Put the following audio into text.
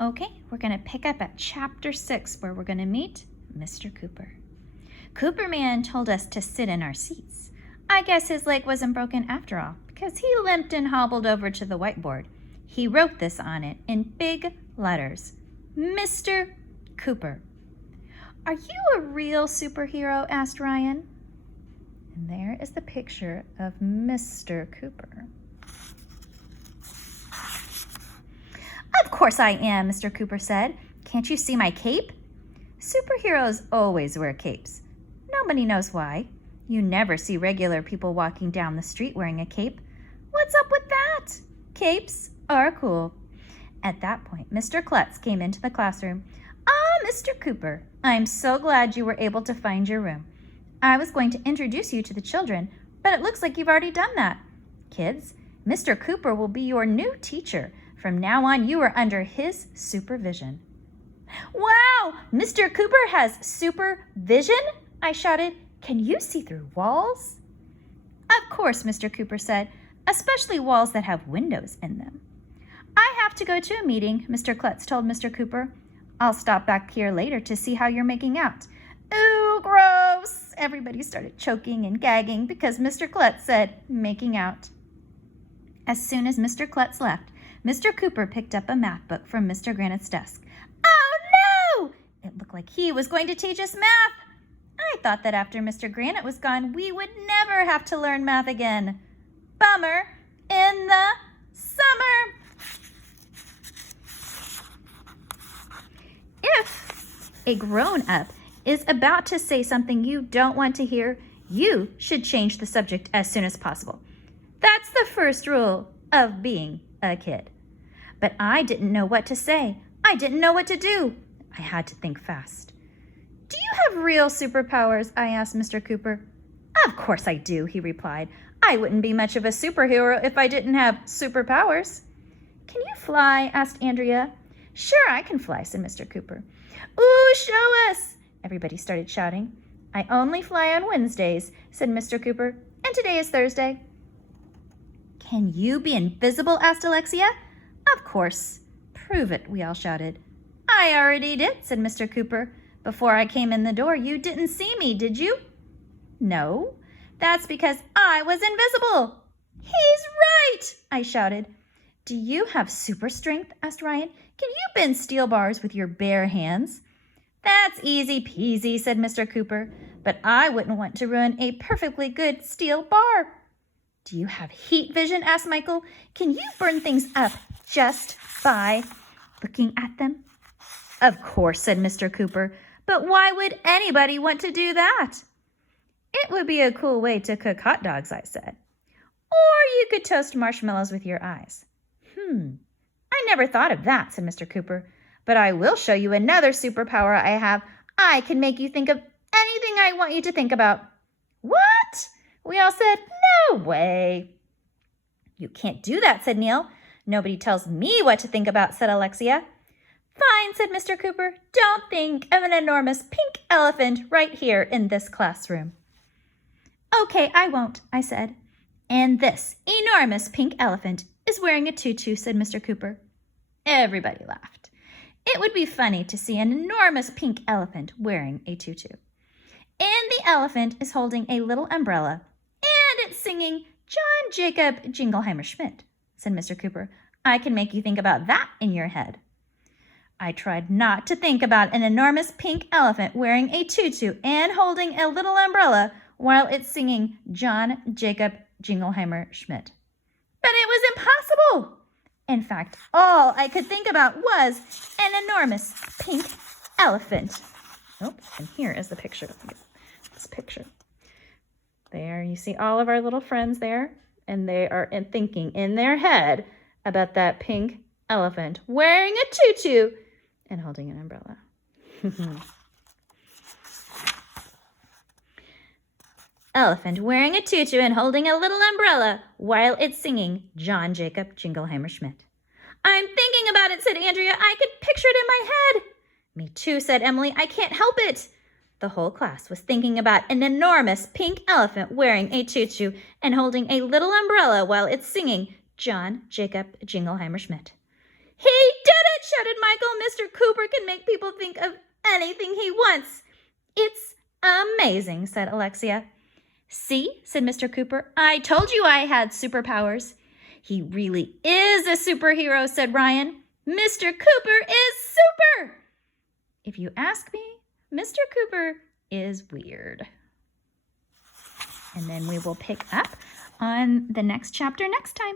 Okay, we're going to pick up at chapter 6 where we're going to meet Mr. Cooper. Cooperman told us to sit in our seats. I guess his leg wasn't broken after all, because he limped and hobbled over to the whiteboard. He wrote this on it in big letters. Mr. Cooper. Are you a real superhero? Asked Ryan. And there is the picture of Mr. Cooper. Of course I am, Mr. Cooper said. Can't you see my cape? Superheroes always wear capes. Nobody knows why. You never see regular people walking down the street wearing a cape. What's up with that? Capes are cool. At that point, Mr. Klutz came into the classroom. Ah, Mr. Cooper, I'm so glad you were able to find your room. I was going to introduce you to the children, but it looks like you've already done that. Kids, Mr. Cooper will be your new teacher. From now on, you are under his supervision. Wow, Mr. Cooper has supervision? I shouted. Can you see through walls? Of course, Mr. Cooper said, especially walls that have windows in them. I have to go to a meeting, Mr. Klutz told Mr. Cooper. I'll stop back here later to see how you're making out. Ooh, gross! Everybody started choking and gagging because Mr. Klutz said making out. As soon as Mr. Klutz left, Mr. Cooper picked up a math book from Mr. Granite's desk. Oh, no! It looked like he was going to teach us math. I thought that after Mr. Granite was gone, we would never have to learn math again. Bummer in the summer. If a grown-up is about to say something you don't want to hear, you should change the subject as soon as possible. That's the first rule of being a kid. But I didn't know what to say. I didn't know what to do. I had to think fast. Do you have real superpowers? I asked Mr. Cooper. Of course I do, he replied. I wouldn't be much of a superhero if I didn't have superpowers. Can you fly? Asked Andrea. Sure, I can fly, said Mr. Cooper. Ooh, show us! Everybody started shouting. I only fly on Wednesdays, said Mr. Cooper, and today is Thursday. Can you be invisible? Asked Alexia. Of course. Prove it, we all shouted. I already did, said Mr. Cooper. Before I came in the door, you didn't see me, did you? No, that's because I was invisible. He's right, I shouted. Do you have super strength? Asked Ryan. Can you bend steel bars with your bare hands? That's easy peasy, said Mr. Cooper, but I wouldn't want to ruin a perfectly good steel bar. Do you have heat vision? Asked Michael. Can you burn things up just by looking at them? Of course, said Mr. Cooper, but why would anybody want to do that? It would be a cool way to cook hot dogs, I said. Or you could toast marshmallows with your eyes. I never thought of that, said Mr. Cooper, but I will show you another superpower I have. I can make you think of anything I want you to think about. What? We all said, no way. You can't do that, said Neil. Nobody tells me what to think about, said Alexia. Fine, said Mr. Cooper. Don't think of an enormous pink elephant right here in this classroom. Okay, I won't, I said. And this enormous pink elephant is wearing a tutu, said Mr. Cooper. Everybody laughed. It would be funny to see an enormous pink elephant wearing a tutu. And the elephant is holding a little umbrella, and it's singing John Jacob Jingleheimer Schmidt, said Mr. Cooper. I can make you think about that in your head. I tried not to think about an enormous pink elephant wearing a tutu and holding a little umbrella while it's singing John Jacob Jingleheimer Schmidt. But it was impossible. In fact, all I could think about was an enormous pink elephant. Oh, and here is the picture. This picture. There, you see all of our little friends there, and they are thinking in their head about that pink elephant wearing a tutu and holding an umbrella. Elephant wearing a tutu and holding a little umbrella while it's singing John Jacob Jingleheimer Schmidt. I'm thinking about it, said Andrea. I could picture it in my head. Me too, said Emily. I can't help it. The whole class was thinking about an enormous pink elephant wearing a tutu and holding a little umbrella while it's singing John Jacob Jingleheimer Schmidt. He did it, shouted Michael. Mr. Cooper can make people think of anything he wants. It's amazing, said Alexia. See, said Mr. Cooper, I told you I had superpowers. He really is a superhero, said Ryan. Mr. Cooper is super! If you ask me, Mr. Cooper is weird. And then we will pick up on the next chapter next time.